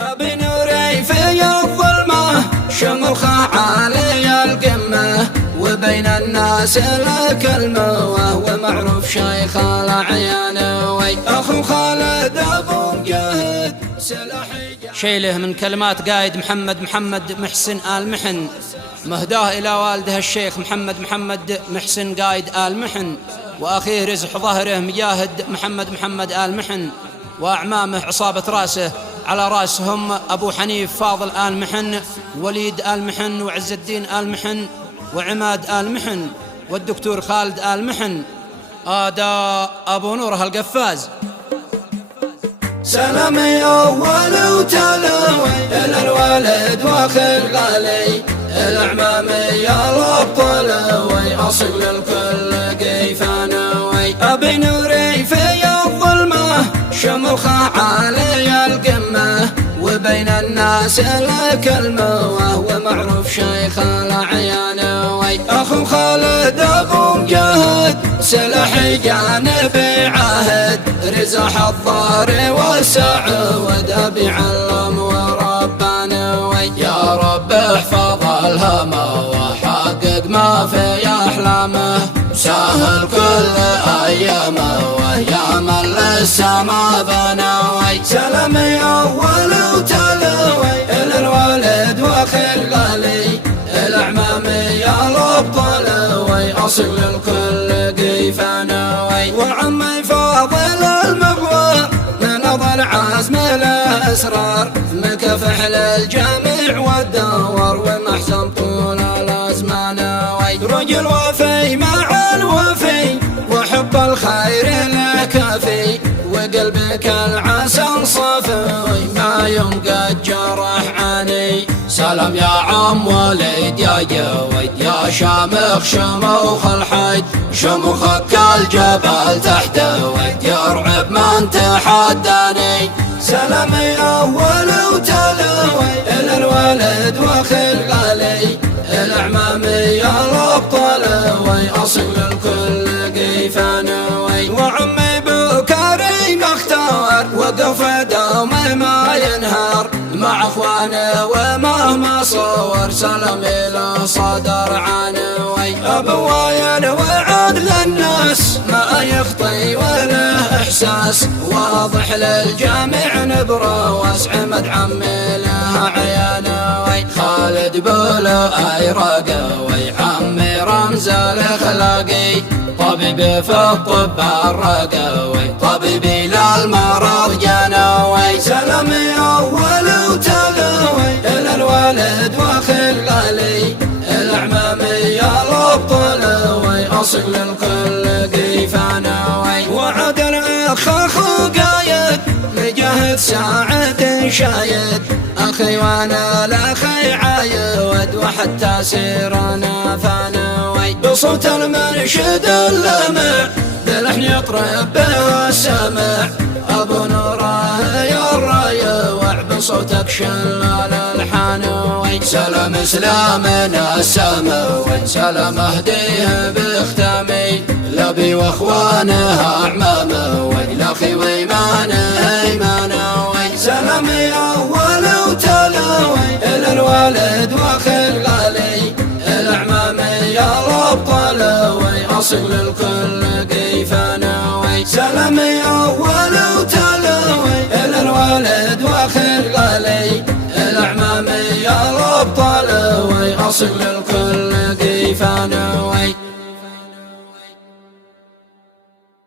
أبي نوري في الظلمة شمخ عالي القمة وبين الناس لك الموه ومعروف شيخ الأعيان أخو خالد أبو مجاهد سلاحي شيله من كلمات قايد محمد محسن آل محن مهداه إلى والده الشيخ محمد محسن قايد آل محن وأخيه رزح ظهره مجاهد محمد آل محن وأعمامه عصابة راسه على راسهم أبو حنيف فاضل آل محن وليد آل محن وعز الدين آل محن وعماد آل محن والدكتور خالد آل محن هذا أبو نوره القفاز. سلامي أول وتلاوي إلى الوالد واخي الغالي الأعمامي الأبطال وأصل الكل قيفانوي أبي نوري في الظلمة شمخ عالي القمة وبين الناس لك الموه ومعروف شيخ الأعيان أخو خالد أبو مجاهد سلاحي جانبي عهد رزح الظهر والسعود أبي علم وربنا يا رب احفظ الهمه وحقق ما في أحلامه سهل كل أيامه ويا من للسما بناوي سلامي أول وتلاوي إلى الوالد واخي الغالي الأعمامي الأبطال وأصل الكل قيفانوي وعمي فاضل المغوار من أضل عزم الأسرار مكفح للجميع والدور ومحسن طول الأزمان رجل وفي مع الوفي وحب الخير لكافي وقلبك العسل صفي ما يوم قد جرح عني سلام يا عم وليد يا جويد يا شامخ شموخ الحيد شموخك الجبل تحت ويد يرعب من تحداني سلامي أول وتلاوي إلى الوالد واخي الغالي الأعمامي الأبطال وأصل الكل قيفانوي وعمي بكري مختار وقف دومي ما ينهار مع اخوانه ومهما صور سلامي له صدر عنوي ابوايا وعد للناس ما يخطي ولا احساس واضح للجميع نبره واسع مد عمي له عيانوي خالد بولا اي رقوي عمي رمز الاخلاقي طبيبي في الطب الرقوي طبيبي للمرض جنوي سلامي أول وتلاوي إلى الوالد واخي الغالي الأعمامي الأبطال وأصل الكل قيفانوي وعد الأخ أخو قايد مجاهد ساعد شايد أخي وأنا الأخي عايد وحتى سيرنا ثانوي بصوت المنشد اللمع بلحن يطرب به السمع أبو نوره يا الرايوع بصوتك شلال الحانوي سلام سلامنا السماوي سلام اهديه باختامي لبي واخوانه اعمامه والاخي ويمانه ايمانوي سلامي اول وتلاوي الى الوالد واخي الغالي الاعمامي الابطال واصل الكل قيفانوي سلامي اول وتلاوي الى الوالد واخي الغالي الاعمامي الابطال واصل الكل قيفانوي